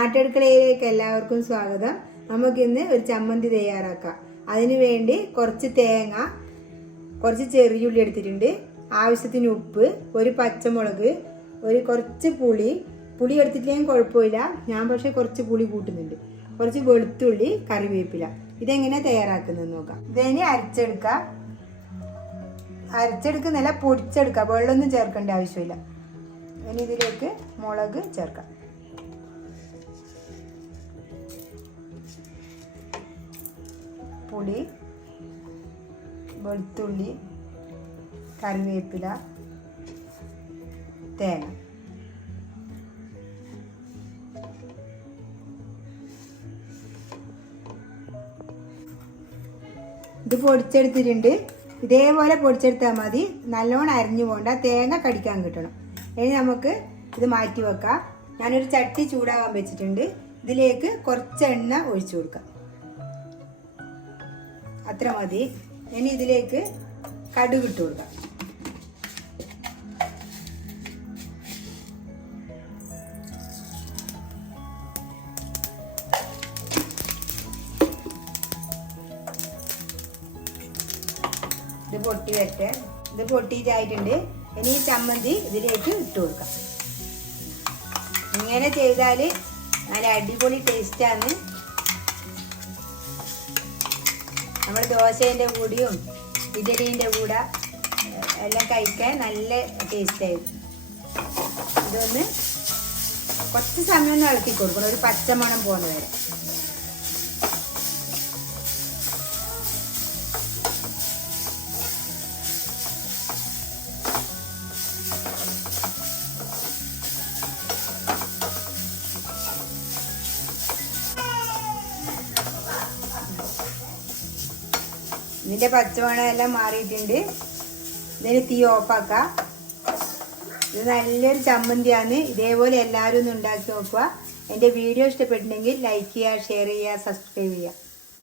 നാട്ടടുക്കളയിലേക്ക് എല്ലാവർക്കും സ്വാഗതം. നമുക്കിന്ന് ഒരു ചമ്മന്തി തയ്യാറാക്കാം. അതിനു വേണ്ടി കുറച്ച് തേങ്ങ, കുറച്ച് ചെറിയുള്ളി എടുത്തിട്ടുണ്ട്, ആവശ്യത്തിന് ഉപ്പ്, ഒരു പച്ചമുളക്, കുറച്ച് പുളി എടുത്തിട്ടില്ലെങ്കിൽ കുഴപ്പമില്ല, ഞാൻ പക്ഷേ കുറച്ച് പുളി കൂട്ടുന്നുണ്ട്, കുറച്ച് വെളുത്തുള്ളി, കറിവേപ്പില. ഇതെങ്ങനെ തയ്യാറാക്കുന്നത് നോക്കാം. ഇതിനെ അരച്ചെടുക്കുന്നല്ല, പൊടിച്ചെടുക്കാം. വെള്ളമൊന്നും ചേർക്കേണ്ട ആവശ്യമില്ല. ഇനി ഇതിലേക്ക് മുളക് ചേർക്കാം. പുളി, വെളുത്തുള്ളി, കറിവേപ്പില, തേങ്ങ. ഇത് പൊടിച്ചെടുത്തിട്ടുണ്ട്. ഇതേപോലെ പൊടിച്ചെടുത്താൽ മതി, നല്ലോണം അരിഞ്ഞു പോകണ്ട, തേങ്ങ കടിക്കാൻ കിട്ടണം. ഇനി നമുക്ക് ഇത് മാറ്റി വെക്കാം. ഞാനൊരു ചട്ടി ചൂടാകാൻ വെച്ചിട്ടുണ്ട്. ഇതിലേക്ക് കുറച്ച് എണ്ണ ഒഴിച്ചു കൊടുക്കാം. അത്ര മതി. ഇനി ഇതിലേക്ക് കടുക് ഇട്ട് കൊടുക്കാം. ഇത് പൊട്ടി വരട്ടെ. ഇത് പൊട്ടിയിട്ടായിട്ടുണ്ട്. ഇനി ഈ ചമ്മന്തി ഇതിലേക്ക് ഇട്ട് കൊടുക്കാം. ഇങ്ങനെ ചെയ്താൽ നല്ല അടിപൊളി ടേസ്റ്റാണ്. നമ്മൾ ദോശേൻ്റെ കൂടിയും ഇഡ്ഡലീൻ്റെ കൂടെ എല്ലാം കഴിക്കാൻ നല്ല ടേസ്റ്റായിരുന്നു. ഇതൊന്ന് കുറച്ച് സമയം ഒന്ന് ഇളക്കി കൊടുക്കണം, ഒരു പച്ചമണം പോകുന്ന വരെ. ഇതിൻ്റെ പച്ചമണം എല്ലാം മാറിയിട്ടുണ്ട്. ഇതിന് തീ ഓഫാക്കാം. ഇത് നല്ലൊരു ചമ്മന്തിയാണ്. ഇതേപോലെ എല്ലാവരും ഒന്ന് ഉണ്ടാക്കി നോക്കുക. എൻ്റെ വീഡിയോ ഇഷ്ടപ്പെട്ടിട്ടുണ്ടെങ്കിൽ ലൈക്ക് ചെയ്യുക, ഷെയർ ചെയ്യുക, സബ്സ്ക്രൈബ് ചെയ്യുക.